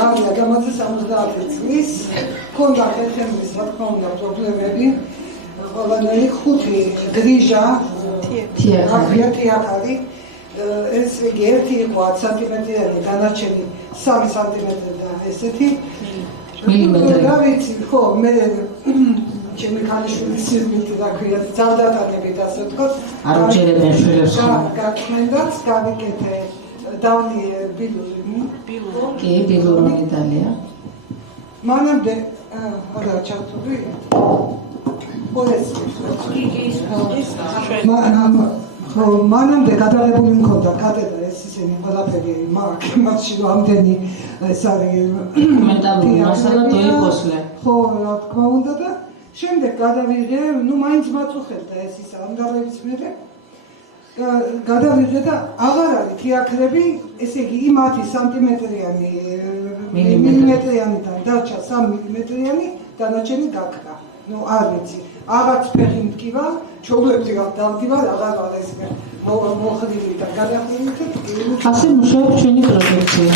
გავიდა გამაძე 70 წლის, ქონდა ხერხემლის რა თქმა უნდა პრობლემები, ყველანაირი 5 გრიჟა თიაქარი, ეს იგი ერთი იყო 10 სანტიმეტრიანი, დანარჩენი 3 სანტიმეტრი და ესეთი მილიმეტრი. რა ვიცი, ხო, მე ჩემი ქალიშვილის სიკვდილი რა ქვია, ძალდატანებით ასე ვთქვათ. არ უჭერებენ შვილებს ხო? გაკეთდაც, გავიკეთე დავni ბილური. კი, ბილური მედალია. მანამდე არა ჩართული. ხო, მანამდე გადაღებული მქონდა კატედრა ეს ისინი ყველაფერი მასში ამდენი ეს არის მენტალური მასალა დაიფოსლე. ხო, რა თქმა უნდა და შემდეგ გადავიღე, ნუ მაინც მაწუხებდა ეს ისა ანგარების მერე გადავიღე და აღარ არის თიაქრები, ესე იგი იმ 10 სანტიმეტრიანი მილიმეტრიანიდან დარჩა 3 მილიმეტრიანი, დანარჩენი გაქრა. ნუ არ ვიცი, აღარც ფეხი მტკივა, ჩოვლებში დავდივა, აღარ არის ეს მოხდილი და გადახვილი. ასე მუშაობს ჩვენი პროდუქცია.